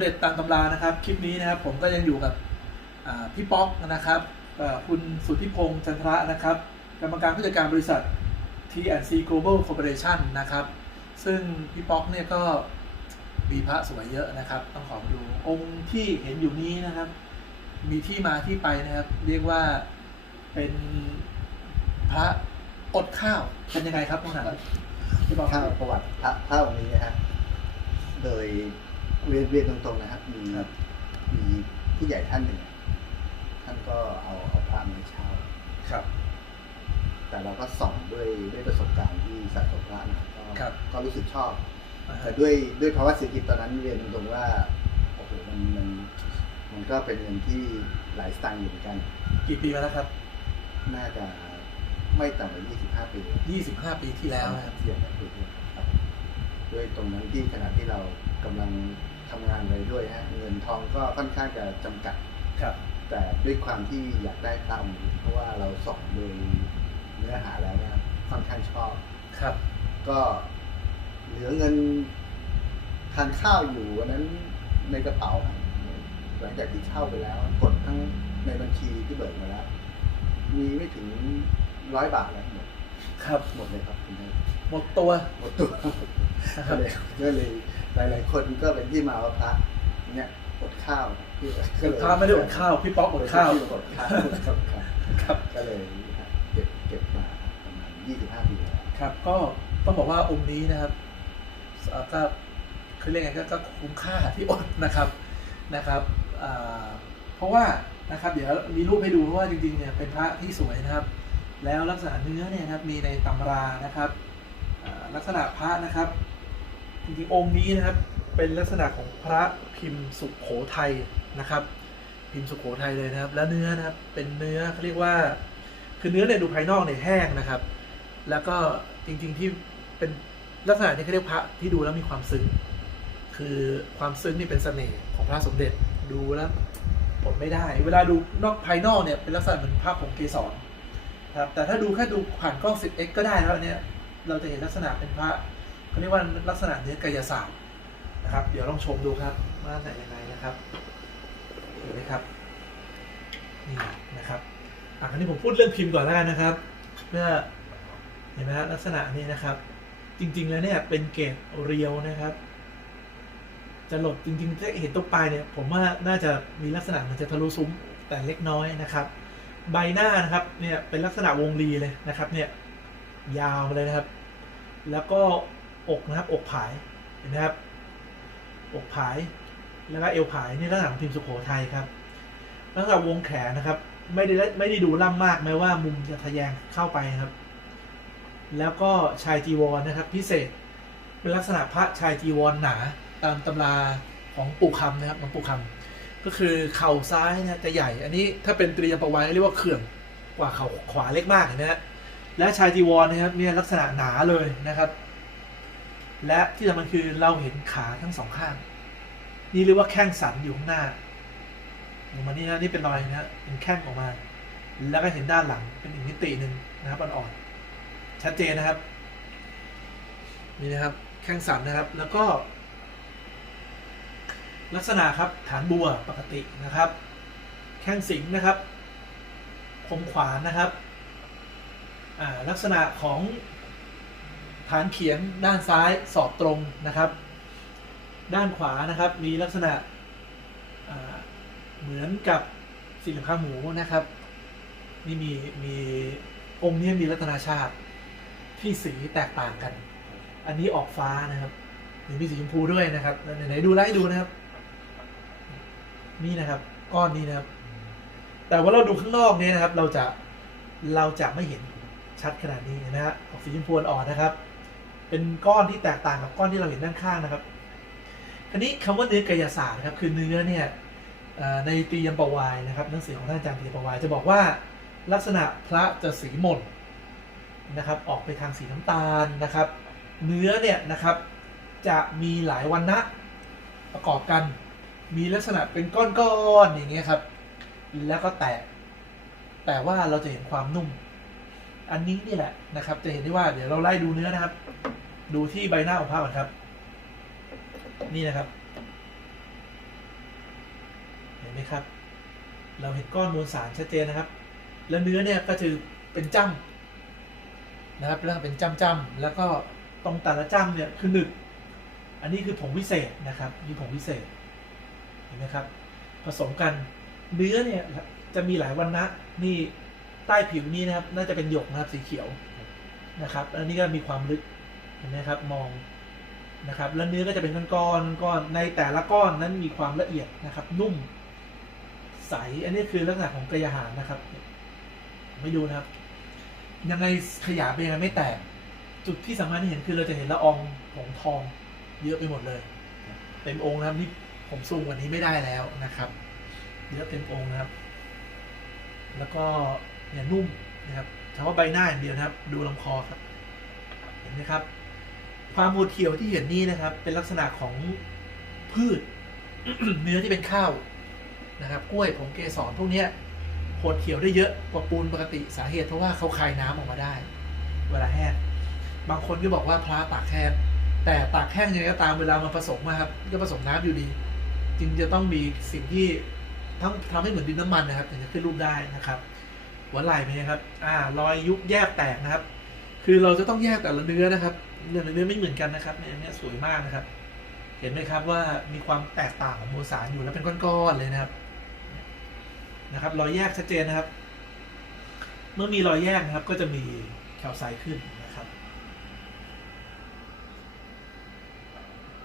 ระสมเด็จตามตำรานะครับ คลิปนี้นะครับผมก็ยังอยู่กับพี่ป๊อกนะครับคุณสุทธิพงษ์จันทระนะครับ กรรมการผู้จัดการบริษัท T&C Global Corporation นะครับ ซึ่งพี่ป๊อกเนี่ยก็มีพระสวยเยอะนะครับ ต้องขอมาดูองค์ที่เห็นอยู่นี้นะครับ มีที่มาที่ไปนะครับ เรียกว่าเป็นพระอดข้าวเป็นยังไงครับต้องถามพี่ป๊อกข้าวประวัติพระพระองค์นี้นะฮะโดย เรียนเรียนตรงๆนะครับมีครับ มีผู้ใหญ่ท่านหนึ่ง ท่านก็เอาเอาพระมาให้เช่า ครับ แต่เราก็ส่องด้วยด้วยประสบการณ์ที่สะสมพระมาก็ครับ ก็รู้สึกชอบ อ่าแต่ด้วยด้วยภาวะเศรษฐกิจตอนนั้นเรียนตรงๆว่าโอ้โหมันมันมันก็เป็นเงินที่หลายสตางค์อยู่เหมือนกัน กี่ปีมาแล้วครับ น่าจะไม่ต่ำกว่า25 ปี25 ปีที่แล้วนะครับเสียแบบนี้ครับด้วยตรงนั้นที่ขณะที่เรากำลัง ทำงานไปด้วยฮะเงินทองก็ค่อนข้างจะจำกัด ครับ แต่ด้วยความที่อยากได้พระองค์นี้เพราะว่าเราสอบโดยเนื้อหาแล้วเนี่ยค่อนข้างชอบ ครับ ก็เหลือเงินทานข้าวอยู่วันนั้นในกระเป๋าครับหลังจากที่เช่าไปแล้ว กดทั้งในบัญชีที่เบิกมาแล้ว มีไม่ถึงร้อยบาทเลยหมดครับ หมดเลยครับคุณแม่หมดตัว หมดตัวนะคก็รับเลยก็เลย หลาย ๆ คนก็เป็นที่มาว่าพระเนี่ยอดข้าวที่ก็เลยพระไม่ได้อดข้าวพี่ป๊อกอดข้าวที่อดข้าวครับครับครับก็เลยเก็บเก็บมาประมาณ25ปีแล้วครับ ก็ต้องบอกว่าองค์นี้นะครับเอ่อก็คือเรียกไงก็ก็คุ้มค่าที่อดนะครับนะครับอ่าเพราะว่านะครับเดี๋ยวมีรูปให้ดูเพราะว่าจริงๆเนี่ยเป็นพระที่สวยนะครับ แล้วลักษณะเนื้อเนี่ยนะครับมีในตำรานะครับอ่าลักษณะพระนะครับจ ริงๆองค์นี้นะครับเป็นลักษณะของพระพิมพ์สุขโขทัยนะครับ พิมพ์สุโขทัยเลยนะครับ แล้วเนื้อนะครับเป็นเนื้อเขาเรียกว่า คือเนื้อเนี่ยดูภายนอกเนี่ยแห้งนะครับ แล้วก็จริงๆที่เป็นลักษณะที่เขาเรียกพระที่ดูแล้วมีความซึ้งคือความซึ้งนี่เป็นเสน่ห์ของพระสมเด็จดูแล้วอดไม่ได้ เวลาดูนอกภายนอกเนี่ยเป็นลักษณะเหมือนภาพของเกสรครับแต่ถ้าดูแค่ดูผ่านกล้อง 10x ก็ได้แล้วอันเนี้ยเราจะเห็นลักษณะเป็นพระ เขาเรียกว่าลักษณะเนื้อกายศาสตร์นะครับ เดี๋ยวลองชมดูครับว่าแต่ยังไงนะครับเห็นไหมครับนี่นะครับอะคราวนี้ผมพูดเรื่องพิมพ์ก่อนแล้วกันนะครับ เพื่อเห็นไหมลักษณะนี้นะครับ จริง ๆ แล้วเนี่ยเป็นเกรดเรียวนะครับจะหลดจริงๆถ้าเห็นตรงปลายเนี่ยผมว่าน่าจะมีลักษณะมันจะทะลุซุ้มแต่เล็กน้อยนะครับ ใบหน้านะครับเนี่ยเป็นลักษณะวงรีเลยนะครับเนี่ยยาวเลยนะครับ แล้วก็ อกนะครับ อกผายเห็นไหมครับ อกผาย แล้วก็เอวผายนี่ลักษณะของพิมพ์สุโขทัยครับลักษณะวงแขนนะครับ ไม่ได้ไม่ได้ดูล่ำมากแม้ว่ามุมจะทะแยงเข้าไปครับ แล้วก็ชายจีวรนะครับ พิเศษเป็นลักษณะพระชายจีวรหนาตามตำราของปู่คำนะครับของปู่คำก็คือเข่าซ้ายนะจะใหญ่ อันนี้ถ้าเป็นตรียประวัยเรียกว่าเขื่อนกว่าเข่าขวาเล็กมากนไหมฮะและชายจีวรนะครับเนี่ยลักษณะหนาเลยนะครับ และที่สำคัญคือเราเห็นขาทั้งสองข้าง นี่เรียกว่าแข้งสันอยู่ข้างหน้าลงมานี่นะนี่เป็นรอยนะเป็นแข้งออกมา แล้วก็เห็นด้านหลังเป็นอีกมิติหนึ่งนะครับอ่อนๆชัดเจนนะครับนี่นะครับแข้งสันนะครับแล้วก็ ลักษณะครับฐานบัวปกตินะครับ แข้งสิงนะครับคมขวานนะครับลักษณะของ ฐานเขียงด้านซ้ายสอบตรงนะครับ ด้านขวานะครับมีลักษณะเหมือนกับสีเหลืองข้าหมูนะครับ นี่มีมีองค์นี้มีรัตนาชาติที่สีแตกต่างกัน อันนี้ออกฟ้านะครับหรือมีสีชมพูด้วยนะครับไหนไหนดูไล่ดูนะครับ นี่นะครับก้อนนี้นะครับ แต่ว่าเราดูข้างนอกเนี่ยนะครับ เราจะเราจะไม่เห็นชัดขนาดนี้นะฮะออกสีชมพูอ่อนนะครับ เป็นก้อนที่แตกต่างกับก้อนที่เราเห็นด้านข้างนะครับทีนี้คำว่าเนื้อกายศาสตร์นะครับคือเนื้อเนี่ยในตรียมปวายนะครับหนังสือของท่านอาจารย์ตรียมปวายจะบอกว่าลักษณะพระจะสีหม่นนะครับออกไปทางสีน้ำตาลนะครับ เนื้อเนี่ยนะครับจะมีหลายวันนะประกอบกัน มีลักษณะเป็นก้อนๆอย่างเงี้ยครับ แล้วก็แตก แต่ว่าเราจะเห็นความนุ่ม อันนี้นี่แหละนะครับ จะเห็นได้ว่าเดี๋ยวเราไล่ดูเนื้อนะครับ ดูที่ใบหน้าของพระก่อนครับ นี่นะครับ เห็นไหมครับ เราเห็นก้อนมวลสารชัดเจนนะครับ แล้วเนื้อเนี่ยก็จะเป็นจ้ำนะครับแล้วก็เป็นจ้ำๆแล้วก็ตรงแต่ละจ้ำเนี่ยคือหนึบอันนี้คือผงวิเศษนะครับนี่ผงวิเศษเห็นไหมครับ ผสมกันเนื้อเนี่ยจะมีหลายวันนะนี่ใต้ผิวนี่นะครับ น่าจะเป็นหยกนะครับสีเขียวนะครับ อันนี้ก็มีความลึก เห็นไหมครับมองนะครับแล้วเนื้อก็จะเป็นก้อนก้อนในแต่ละก้อนนั้นมีความละเอียดนะครับ นุ่ม ใสอันนี้คือลักษณะของกระยาหารนะครับไม่ดูนะครับ ยังไงขยายไปยังไงไม่แตก จุดที่สำคัญที่เห็นคือเราจะเห็นละอองของทอง เยอะไปหมดเลยเต็มองค์นะครับนี่ผมซูมกว่านี้ไม่ได้แล้วนะครับเยอะเต็มองค์นะครับ แล้วก็เนี่ยนุ่มนะครับเฉพาะใบหน้าอย่างเดียวนะครับ ดูลำคอครับ เห็นไหมครับ ความหดเขียวที่เห็นนี่นะครับ เป็นลักษณะของพืชเนื้อที่เป็นข้าวนะครับ กล้วยผงเกสรพวกนี้ยหดเขียวได้เยอะกว่าปูนปกติสาเหตุเพราะว่าเขาคายน้ำออกมาได้ เวลาแห้งบางคนก็บอกว่าพระตากแห้งแต่ตากแห้งยังไงก็ตามเวลามาผสมนะครับก็ผสมน้ำอยู่ดี จึงจะต้องมีสิ่งที่ทั้งทำให้เหมือนดินน้ำมันนะครับถึงจะขึ้นรูปได้นะครับหัวไหล่เป็นไงครับ อ่ารอยยุบแยกแตกนะครับ คือเราจะต้องแยกแต่ละเนื้อนะครับ เนื้อเนื้ไม่เหมือนกันนะครับเนี่ยอันนี้สวยมากนะครับ เห็นไหมครับว่ามีความแตกต่างของโมสารอยู่แล้วเป็นก้อนๆเลยนะครับ นะครับรอยแยกชัดเจนนะครับ เมื่อมีรอยแยกนะครับ ก็จะมีแคลไซต์ขึ้นนะครับ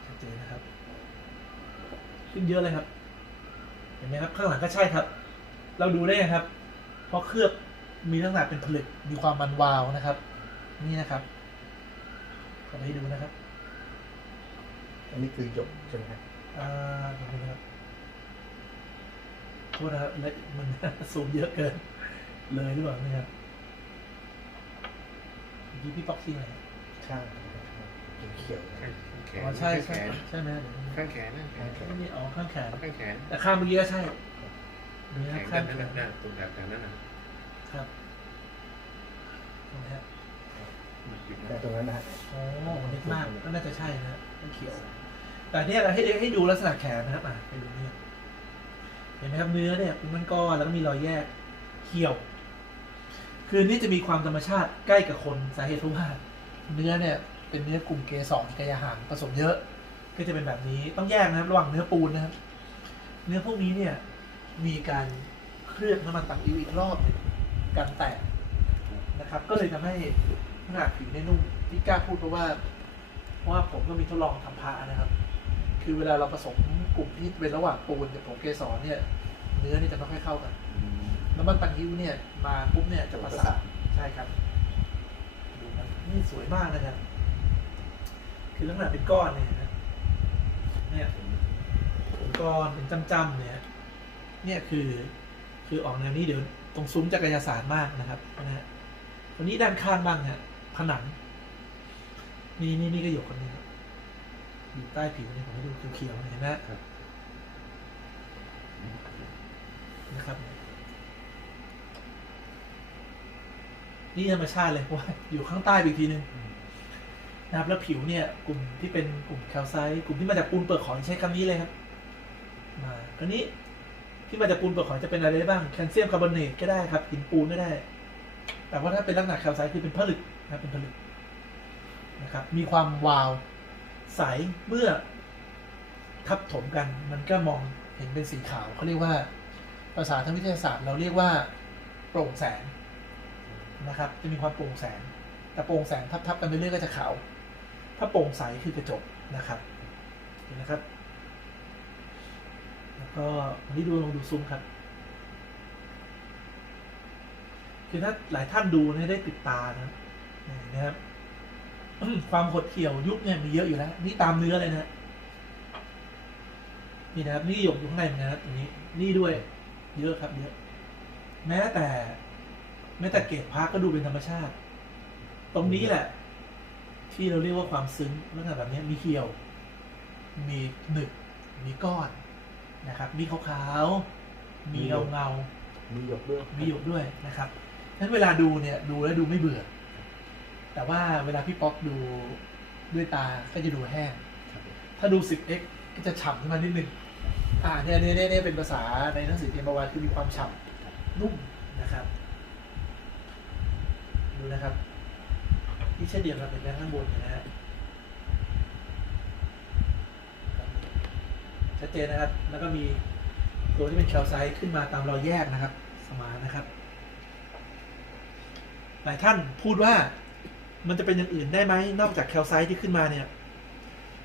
ชัดเจนนะครับ ขึ้นเยอะเลยครับ เห็นไหมครับข้างหลังก็ใช่ครับ เราดูได้ครับ เพราะเคลือบมีลักษณะเป็นผลึกมีความมันวาวนะครับ นี่นะครับ ขอให้ดูนะครับอันนี้คือหยกใช่ไหมครับอ่าขอบคุณนะครับโทษนะครับและมันซูมเยอะเกิน เลยหรือเปล่าเนี่ยครับเมื่อกี้พี่ป๊อกซี่ไหนใช่เขียวๆข้างแขนอ๋อใช่ข้างแขใช่นใช่ไหมเดี๋ยวข้างแขนนะแขนไม่นี่อ๋อข้างแขนข้างแขนแต่ข้างเมื่อกี้ก็ใช่ดูนะแขครับนข้างนั่นแขนน่ะนั่นตรงแถบแถวนั้นน่ะครับตรงนี้ครับ แต่ตรงนั้นนะฮะโอ้เล็กมากก็น่าจะใช่นะฮะต้องเขียว แต่เนี่ยเราให้ให้ดูลักษณะแขนนะครับอะให้ดูเนี่ยเห็นไหมครับเนื้อเนี่ยเป็นมันก้อนแล้วก็มีรอยแยกเขียว คือนี่จะมีความธรรมชาติใกล้กับคนสาเหตุเพราะว่าเนื้อเนี่ยเป็นเนื้อกลุ่มเกสรกายอาหารผสมเยอะ ก็จะเป็นแบบนี้ต้องแยกนะครับ ระหว่างเนื้อปูนนะครับ เนื้อพวกนี้เนี่ยมีการเคลือบน้ำมันตังอิวอีกรอบหนึ่งการแตกนะครับ ก็เลยทำให้ ขนาดผิวเนี่ยนุ่มที่กล้าพูดเพราะว่าเพราะว่าผมก็มีทดลองทำพระนะครับ คือเวลาเราผสมกลุ่มที่เป็นระหว่างปูนกับผงเกสรเนี่ย เนื้อนี่จะไม่ค่อยเข้ากันน้ำมันตังฮิ้วเนี่ย มาปุ๊บเนี่ยจะประสานใช่ครับดูนะนี่สวยมากนะครับ คือลักษณะเป็นก้อนเนี่ยนะเนี่ยเป็นก้อนเป็นจำๆเนี่ย เนี่ยคือ คือออกแนวนี้เดี๋ยวตรงซุ้มจักรยานศาสตร์มากนะครับนะฮะวันนี้ด้านข้างบ้างเนี่ย ผนัง นี่นี่นี่ก็หยกคนนี้ครับอยู่ใต้ผิวเนี่ยผมให้ดูเขียวๆเห็นไหมครับ นะครับ นี่ธรรมชาติเลยเพราะว่าอยู่ข้างใต้อีกทีหนึ่งนะครับแล้วผิวเนี่ย กลุ่มที่เป็นกลุ่มแคลไซต์กลุ่มที่มาจากปูนเปลือกหอยใช้คำนี้เลยครับ มาคราวนี้ที่มาจากปูนเปลือกหอยจะเป็นอะไรได้บ้างแคลเซียมคาร์บอเนตก็ได้ครับหินปูนก็ได้ แต่ว่าถ้าเป็นลักษณะแคลไซต์คือเป็นผลึก นะเป็นผลึกนะครับมีความวาวใสเมื่อทับถมกันมันก็มองเห็นเป็นสีขาวเขาเรียกว่าภาษาทางวิทยาศาสตร์ เราเรียกว่าโปร่งแสงนะครับ จะมีความโปร่งแสง แต่โปร่งแสงทับๆกันไปเรื่อยก็จะขาวถ้าโปร่งใสคือกระจกนะครับเห็นนะครับ แล้วก็อันนี้ดูลองดูซูมครับคือถ้าหลายท่านดูเนี่ยได้ติดตานะ นี่นะครับความหดเหี่ยวยุบเนี่ยมีเยอะอยู่แล้วนี่ตามเนื้อเลยนะนี่นะครับนี่หยกอยู่ข้างในเหมือนกันนะครับตรงนี้ นี่ด้วย เยอะครับเยอะ แม้แต่ แม้แต่เกศพระก็ดูเป็นธรรมชาติ ตรงนี้แหละ ที่เราเรียกว่าความซึ้งลักษณะแบบนี้มีเหี่ยว มีหนึบมีก้อนนะครับ มีขาวๆมีเงาเงาๆมีหยกด้วยมีหยกด้วยนะครับนั้นเวลาดูเนี่ย ดูแล้วดูไม่เบื่อ แต่ว่าเวลาพี่ป๊อกดูด้วยตาก็จะดูแห้ง ถ้าดู 10x ก็จะฉ่ำขึ้นมานิดนึง อ่าเนี่ยเนี่ยเนี่ยเนี่ยเป็นภาษาในหนังสือเตรียมประวัติคือมีความฉ่ำนุ่มนะครับ ดูนะครับที่เช่นเดียวกันเป็นแบงข้างบนนะฮะชัดเจนนะครับ แล้วก็มีตัวที่เป็นแคลไซต์ขึ้นมาตามรอยแยกนะครับ สมานนะครับ หลายท่านพูดว่า มันจะเป็นอย่างอื่นได้ไหมนอกจากแคลไซต์ที่ขึ้นมาเนี่ย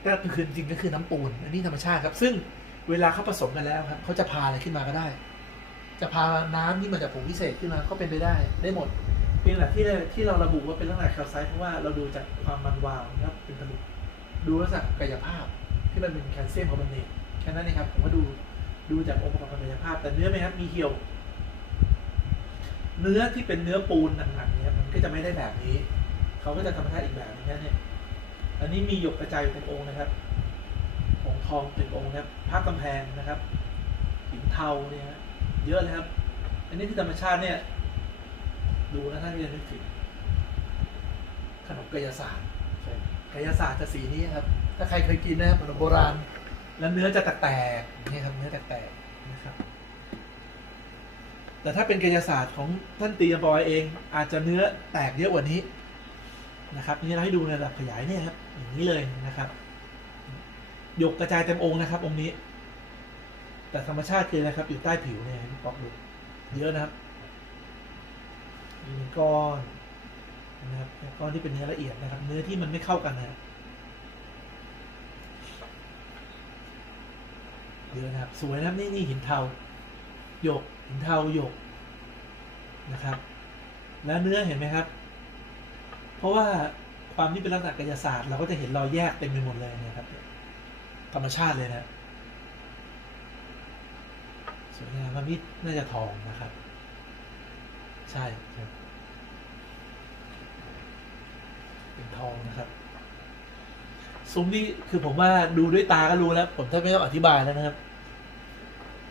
ก็คือจริงก็คือน้ำปูน อันนี้ธรรมชาติครับ ซึ่งเวลาเขาผสมกันแล้วครับเขาจะพาอะไรขึ้นมาก็ได้ จะพาน้ำที่มาจากผงพิเศษขึ้นมาก็เป็นไปได้ได้หมดเพียงแต่ที่ที่เราระบุว่าเป็นลักษณะแคลไซต์เพราะว่าเราดูจากความมันวาวนะครับเป็นผลึกดูลักษณะกายภาพที่มันเป็นแคลเซียมคาร์บอเนตแค่นั้นเองครับผมก็ดูดูจากองค์ประกอบทางกายภาพ แต่เนื้อไหมครับมีเหี่ยว เนื้อที่เป็นเนื้อปูนหนักๆเนี่ยมันก็จะไม่ได้แบบนี้ เขาก็จะธรรมชาอีกแบบนึงนะเนี่ยอันนี้มีหยกกระจายเป็นองค์นะครับผงทองเป็นองค์นะครับภากำแพงนะครับหินเทาเนี่ยเยอะเลยครับ อันนี้คือธรรมชาติเนี่ย ดูนะท่านจะนึกถึงขนมกายศาสตร์กายศาสตร์จะสีนี้ครับ ถ้าใครเคยกินนะครับขนมโบราณ แล้วเนื้อจะแตกๆอย่างนี่ครับเนื้อแตกๆนะครับ แต่ถ้าเป็นกายศาสตร์ของท่านตีบอยเอง อาจจะเนื้อแตกเยอะกว่านี้ นะครับนี่เราให้ดูในระดับขยายเนี่ยครับอย่างนี้เลยนะครับหยกกระจายเต็มองค์นะครับ องค์นี้ แต่ธรรมชาติคืออะครับ อยู่ใต้ผิวเนี่ยพี่ป๊อกดูเยอะนะครับมีก้อนนะครับก้อนที่เป็นเนื้อละเอียดนะครับ เนื้อที่มันไม่เข้ากันนะเยอะนะครับ สวยนะครับนี่นี่หินเทาหยกหินเทาหยกนะครับ แล้วเนื้อเห็นไหมครับ เพราะว่าความที่เป็นลักษณะกายศาสตร์ เราก็จะเห็นรอยแยกเต็มไปหมดเลยเนี่ยครับ ธรรมชาติเลยนะสวยงามมันนี่น่าจะทองนะครับ ใช่ครับเป็นทองนะครับซุ้มนี่คือผมว่าดูด้วยตาก็รู้แล้ว ผมแทบไม่ต้องอธิบายแล้วนะครับ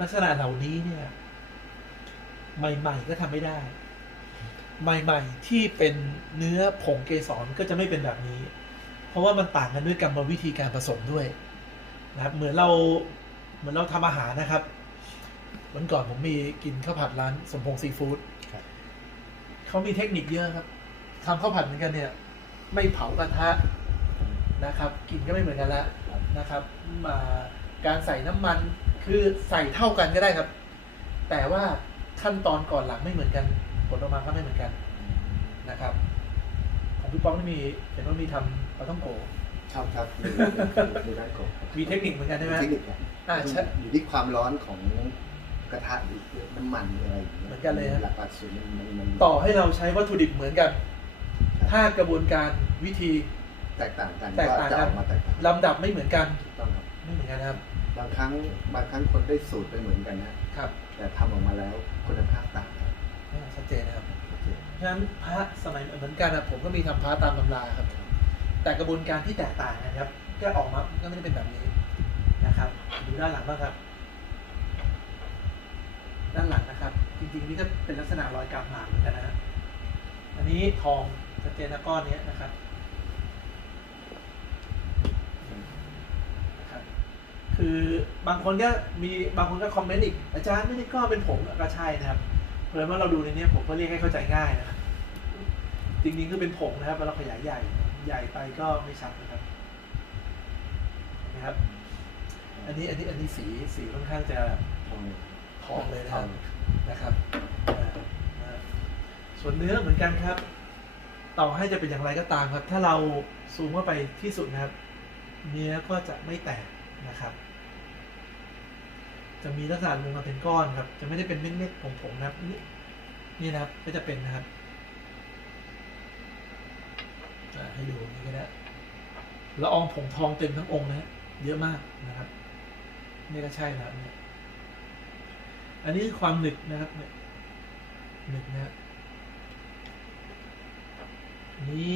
ลักษณะเหล่านี้เนี่ย ใหม่ ๆ ก็ทำไม่ได้ ใหม่ ๆ ที่เป็นเนื้อผงเกสรก็จะไม่เป็นแบบนี้ เพราะว่ามันต่างกันด้วยกรรมวิธีการผสมด้วยนะครับเหมือนเราเหมือนเราทำอาหารนะครับวันก่อนผมมีกินข้าวผัดร้านสมพงษ์ซีฟู้ดครับเขามีเทคนิคเยอะครับทำข้าวผัดเหมือนกันเนี่ย ไม่เผากระทะนะครับกลินก็ไม่เหมือนกันละนะครับมาการใส่น้ำมันคือใส่เท่ากันก็ได้ครับ แต่ว่าขั้นตอนก่อนหลังไม่เหมือนกัน ผลออกมาก็ไม่เหมือนกันนะครับของพี่ป้องนี่มีเห็นว่ามีทำปลาท่องโกครับครับมีมีด้านกบมีเทคนิคเหมือนกันใช่ไหมเทคนิคครับอ่าใช่อยู่ที่ความร้อนของกระทะหรือน้ำมันอะไรอย่างเงี้ยเหมือนกันเลยฮะหลักหลักสูตรมันมันมันต่อให้เราใช้วัตถุดิบเหมือนกัน ถ้ากระบวนการวิธีแตกต่างกันแตกต่างจะกัอนอกมาแตกต่างลำดับไม่เหมือนกันถูกต้องครับไม่เหมือนกันนะครับ บางครั้งบางครั้งคนได้สูตรไปเหมือนกันนะครับ แต่ทำออกมาแล้วคุณภาพต่างกันอ่า ชัดเจนนะครับเพราะฉะนั้นพระสมัยเหมือนกันนะผมก็มีทำพระตามตำราครับ แต่กระบวนการที่แตกต่างกันครับก็ออกมาก็ไม่ได้เป็นแบบนี้นะครับดูด้านหลังบ้างครับ ด้านหลังนะครับ จริงๆนี่ก็เป็นลักษณะรอยกาบหมากเหมือนกันนะฮะอันนี้ทองชัดเจนนะก้อนเนี้ยนะครับนะครับคือบางคนก็มีบางคนก็คอมเมนต์อีกอาจารย์ไม่ได้ก้อนเป็นผงก็ใช่นะครับ เพราะว่าเราดูในนี้ผมก็เรียกให้เข้าใจง่ายนะครับจริงๆคือเป็นผงนะครับเราขยายใหญ่ใหญ่ไปก็ไม่ชัดนะครับนะครับ อันนี้อันนี้อันนี้สีสีค่อนข้างจะทองทองเลยนะครับนะครับ ส่วนเนื้อเหมือนกันครับ ต่อให้จะเป็นอย่างไรก็ตามครับ ถ้าเราซูมเข้าไปที่สุดนะครับ เนื้อก็จะไม่แตกนะครับ จะมีลักษณะลงมาเป็นก้อนครับ จะไม่ได้เป็นเม็ดๆผงๆนะครับนี่นี่นะครับก็จะเป็นนะครับให้ดูนี่ก็ได้ละอองผงทองเต็มทั้งองค์นะฮะเยอะมากนะครับ นี่ก็ใช่นะครับเนี่ยอันนี้คือความหนึกนะครับเนี่ยหนึกนะฮะอันนี้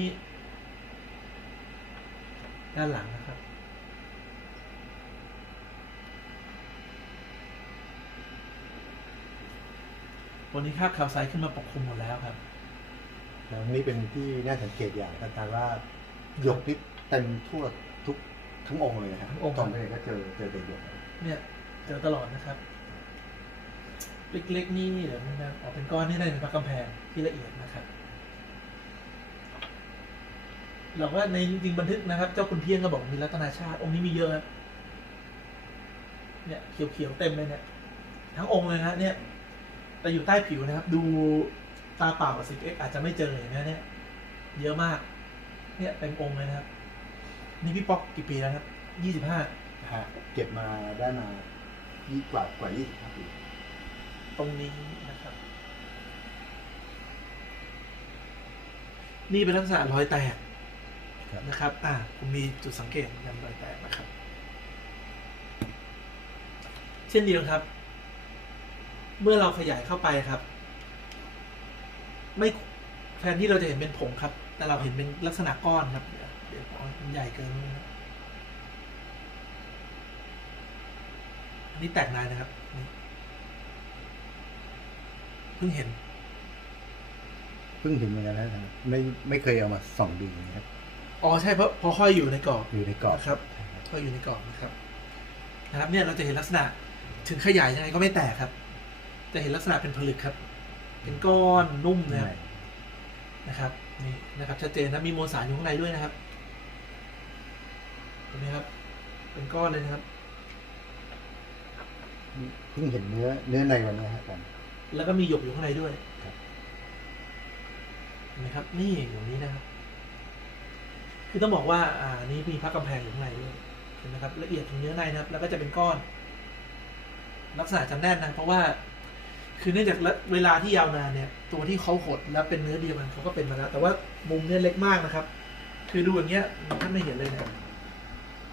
ด้านหลังนะครับ วันนี้คราบข่าวไซด์ขึ้นมาปกคลุมหมดแล้วครับแล้วนี่เป็นที่น่าสังเกตอย่างท่านการว่าหยกที่เต็มทั่วทุกทั้งองค์เลยนะครับทั้งองค์ ตอนไปก็เจอเจอแต่หยกเนี่ยเจอตลอดนะครับเล็กๆนี่เดี๋ยวมันจะออกเป็นก้อนนี่ได้ในพระกำแพงที่ละเอียดนะครับเราก็ในจริงๆบันทึกนะครับ เจ้าคุณเที่ยงก็บอกมีรัตนาชาติ องค์นี้มีเยอะครับเนี่ยเขียวๆเต็มเลยเนี่ย ทั้งองค์เลยนะฮะเนี่ย แต่อยู่ใต้ผิวนะครับ ดูตาเปล่ากับสิเอ็กอาจจะไม่เจออย่างนี้ยเนี่ย เยอะมาก เนี่ยเต็มองค์เลยนะครับ นี่พี่ป๊อกกี่ปีแล้วครับยี่สิบห้าฮะเก็บมาได้มายี่กว่ากว่ายี่สิบห้าปีตรงนี้นะครับ นี่เป็นลักษณะรอยแตกครับนะครับ อ่าผมมีจุดสังเกตยำรอยแตกนะครับ เช่นเดียวครับ เมื่อเราขยายเข้าไปครับ ไม่แทนที่เราจะเห็นเป็นผงครับ แต่เราเห็นเป็นลักษณะก้อนครับเดี๋ยวเดี๋ยวมันใหญ่เกินนะครับอันนี่แตกนานนะครับนี่เพิ่งเห็น เพิ่งเห็นเหมือนกันนะท่านไม่ไม่เคยเอามาส่องดูอย่างนี้ครับอ๋อใช่เพราะเพราะห้อยอยู่ในกรอบอยู่ในกรอบนะครับห้อยอยู่ในกรอบนะครับ นะครับ เนี่ยเราจะเห็นลักษณะถึงขยายยังไงก็ไม่แตกครับ จะเห็นลักษณะเป็นผลึกครับ เป็นก้อนนุ่มนะครับนะครับนี่นะครับชัดเจนนะมีมวลสารอยู่ข้างในด้วยนะครับเห็นไหมครับ เป็นก้อนเลยนะครับเพิ่งเห็นเนื้อเนื้อในวันนี้ครับอาจารย์แล้วก็มีหยกอยู่ข้างในด้วยครับเห็นไหมครับ นี่อยู่นี้นะครับ คือต้องบอกว่า อ่านี่มีพระกำแพงอยู่ข้างในด้วยเห็นไหมครับละเอียดถึงเนื้อในนะครับ แล้วก็จะเป็นก้อน ลักษณะจะแน่นนะเพราะว่า คือเนื่องจากเวลาที่ยาวนานเนี่ย ตัวที่เขาหดแล้วเป็นเนื้อเดียวกันเขาก็เป็นมาแล้ว แต่ว่ามุมเนี่ยเล็กมากนะครับ คือดูอย่างเงี้ยมันแทบไม่เห็นเลยนะ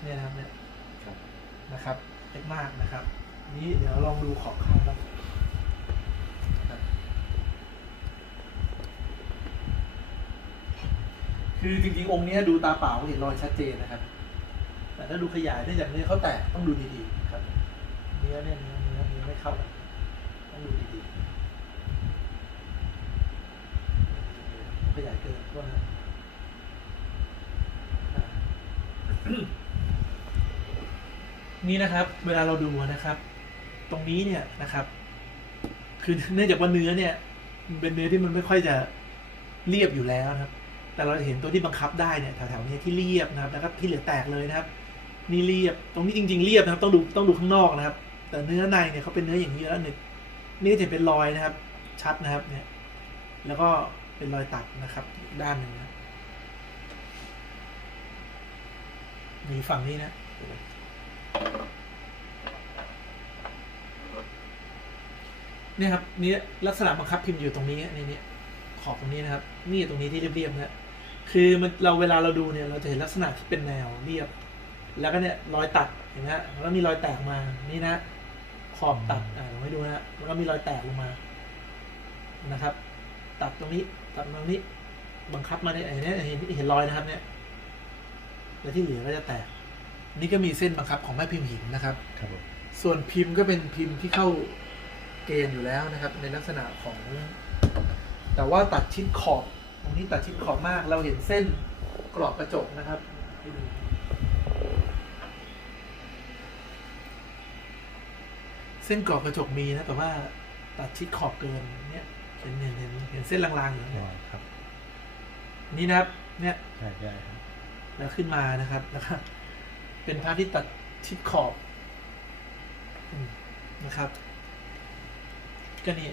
เนี่ยนะครับเนี่ยนะครับ เล็กมากนะครับ นี้เดี๋ยวลองดูขอบข้างครับคือจริงๆ องค์นี้ดูตาเปล่าเห็นรอยชัดเจนนะครับ แต่ถ้าดูขยายเนื่องจากเนื้อเขาแตกต้องดูดีๆครับ เนื้อเนี่ยเนื้อเนื้อเนื้อไม่เข้ากัน ขยายเกินว่านี่นะครับ เวลาเราดูนะครับ ตรงนี้เนี่ยนะครับ คือเนื่องจากว่าเนื้อเนี่ยเป็นเนื้อที่มันไม่ค่อยจะเรียบอยู่แล้วนะครับ แต่เราจะเห็นตัวที่บังคับได้เนี่ยแถวๆนี้ที่เรียบนะครับแล้วก็ที่เหลือแตกเลยนะครับ นี่เรียบ ตรงนี้จริง ๆ เรียบนะครับ ต้องดูต้องดูข้างนอกนะครับ แต่เนื้อในเนี่ยเขาเป็นเนื้ออย่างนี้แล้วเนี่ย นี่จะเป็นรอยนะครับ ชัดนะครับเนี่ย แล้วก็เป็นรอยตัดนะครับ ด้านหนึ่งนะมีฝั่งนี้นะเนี่ยครับนี่ลักษณะบังคับพิมพ์อยู่ตรงนี้นี่เนี่ยขอบตรงนี้นะครับ นี่ตรงนี้ที่เรียบๆนะคือมันเราเวลาเราดูเนี่ยเราจะเห็นลักษณะที่เป็นแนวเรียบ แล้วก็เนี่ยรอยตัดเห็นไหมแล้วมีรอยแตกมานี่นะ ขอบตัดอ่าลองให้ดูนะฮะแล้วก็มีรอยแตกลงมานะครับ ตัดตรงนี้ตัดตรงนี้ บังคับมาเนี่ยเห็นเนี่ยเห็นเห็นรอยนะครับเนี่ยแล้วที่เหลือก็จะแตก นี่ก็มีเส้นบังคับของแม่พิมพ์หินนะครับ ครับผมส่วนพิมพ์ก็เป็นพิมพ์ที่เข้าเกณฑ์อยู่แล้วนะครับ ในลักษณะของ แต่ว่าตัดชิดขอบ ตรงนี้ตัดชิดขอบมาก เราเห็นเส้นกรอบกระจกนะครับให้ดูเส้นกรอบกระจกมีนะแต่ว่าตัดชิดขอบเกินเนี่ยเห็นเห็นเห็นเห็นเส้นลางๆอยู่อ๋เนี่ยอครับนี่นะครับ เนี่ยใช่ใช่ครับแล้วขึ้นมานะครับแล้วก็เป็นภาพที่ตัดชิดขอบอืมนะครับ ก็นี่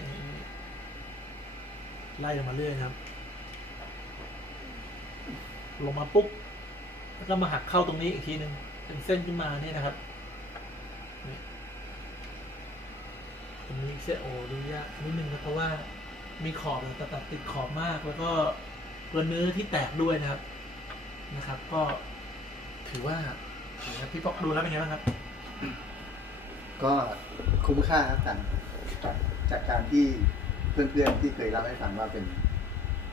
ไล่ลงมาเรื่อยนะครับ ลงมาปุ๊บแล้วก็มาหักเข้าตรงนี้อีกทีหนึ่งเป็นเส้นขึ้นมานี่นะครับนี่ ตรงนี้อีกเส้นโอ้ดูยากนิดนึงนะเพราะว่ามีขอบแต่ตัดติดขอบมาก แล้วก็ตัวเนื้อที่แตกด้วยนะครับนะครับ ก็ถือว่านะครับพี่ป๊อกดูแล้วเป็นไงบ้างครับ ก็คุ้มค่าครับอาจารย์จากจากการที่เพื่อนๆที่เคยเล่าให้ฟังว่าเป็น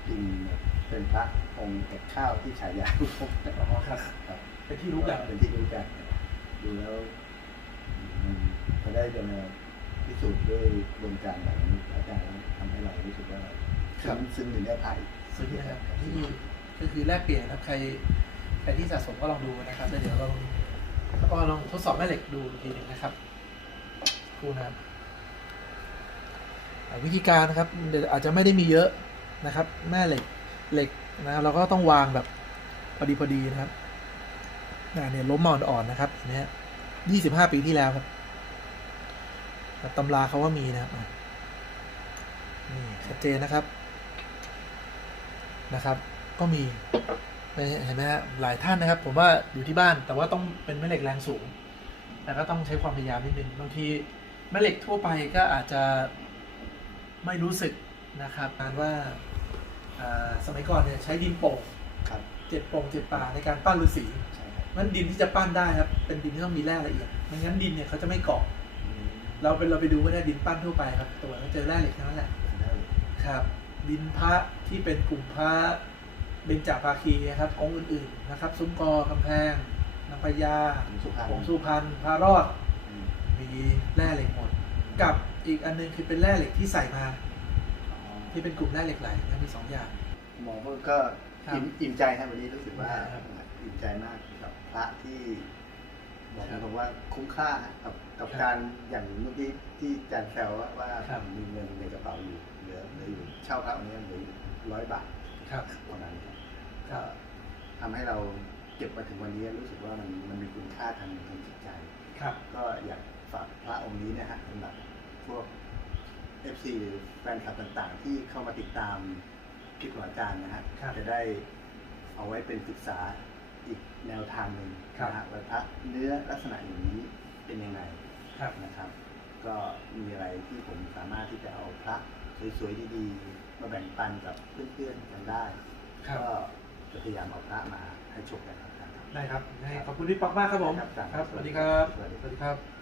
พิมพ์เป็นพระองค์เอกข้าวที่ฉายาลูกพกอ๋อครับครับเป็นที่รู้กันเป็นที่รู้กันดูแล้วมันจะได้จะมา พิสูจน์ด้วยดวงการแบบนี้อาจารย์แล้วทำให้เรารู้สึกว่าครับซึ้งในเนื้อผ้าอีกซื้อนะครับที่ก็คือแลกเปลี่ยนนะครับใครใครที่สะสมก็ลองดูนะครับแล้วเดี๋ยวเราแล้วก็ลองทดสอบแม่เหล็กดูอีกทีหนึ่งนะครับครู่นะครับอ่าวิธีการนะครับเดี๋ยวอาจจะไม่ได้มีเยอะนะครับ แม่เหล็กเหล็กนะครับเราก็ต้องวางแบบพอดีพอดีนะครับอ่าเนี่ยล้มมาอ่อนๆนะครับอันเนี้ยยี่สิบห้าปีที่แล้วครับครับ ตำราเขาว่ามีนะครับอะนี่ชัดเจนนะครับนะครับ ก็มีเห็นไหมฮะหลายท่านนะครับ ผมว่าอยู่ที่บ้านแต่ว่าต้องเป็นแม่เหล็กแรงสูง แต่ก็ต้องใช้ความพยายามนิดนึงบางทีแม่เหล็กทั่วไปก็อาจจะไม่รู้สึกนะครับการว่าอ่าสมัยก่อนเนี่ยใช้ดินโป่งครับเจ็ดโป่งเจ็ดป่าในการปั้นฤาษีใช่ครับนั้นดินที่จะปั้นได้ครับเป็นดินที่ต้องมีแร่ละเอียดไม่งั้นดินเนี่ยเขาจะไม่เกาะอืม เราเป็นเราไปดูก็ได้ดินปั้นทั่วไปครับตัวก็เจอแร่เหล็กทั้งนั้นแหละได้เลยครับ ดินพระที่เป็นกลุ่มพระเบญจภาคีนะครับองค์อื่นๆนะครับ ซุ้มกอกำแพงนางพญาผมสุพรรณองค์สุพรรณพระรอดอืมมีแร่เหล็กหมด กับอีกอันหนึงคือเป็นแร่เหล็กที่ใส่มาอ๋อที่เป็นกลุ่มแร่เหล็กไหลนะมีสองอย่างหมอก็ครับอิ่มอิ่มใจครับวันนี้รู้สึกว่าครับอิ่มใจมากกับพระที่ บอกครับตรงว่าคุ้มค่ากับกับครับการอย่างเมื่อกี้ที่อาจารย์แซวว่าว่าครับมีเงินในกระเป๋าอยู่เหลือเหลืออยู่เช่าพระองค์นี้เหลือร้อยบาทครับเท่านั้นครับครับทำให้เราเก็บมาถึงวันนี้รู้สึกว่ามันมันมีคุณค่าทางทางจิตใจครับก็อยากฝากพระองค์นี้นะฮะสำหรับพวก FC หรือแฟนคลับต่างๆ ที่เข้ามาติดตามคลิปของอาจารย์นะฮะครับจะได้เอาไว้เป็นศึกษา อีกแนวทางหนึ่งครับนะฮะว่าพระเนื้อลักษณะอย่างนี้เป็นยังไงครับ นะครับ ก็มีอะไรที่ผมสามารถที่จะเอาพระสวยๆดีๆมาแบ่งปันกับเพื่อนๆกันได้ ครับ ก็จะพยายามเอาพระมาให้ชมกันครับอาจารย์ครับ ได้ครับได้ขอบคุณพี่ป๊อกมากครับผมครับครับสวัสดีครับ สวัสดีสวัสดีครับ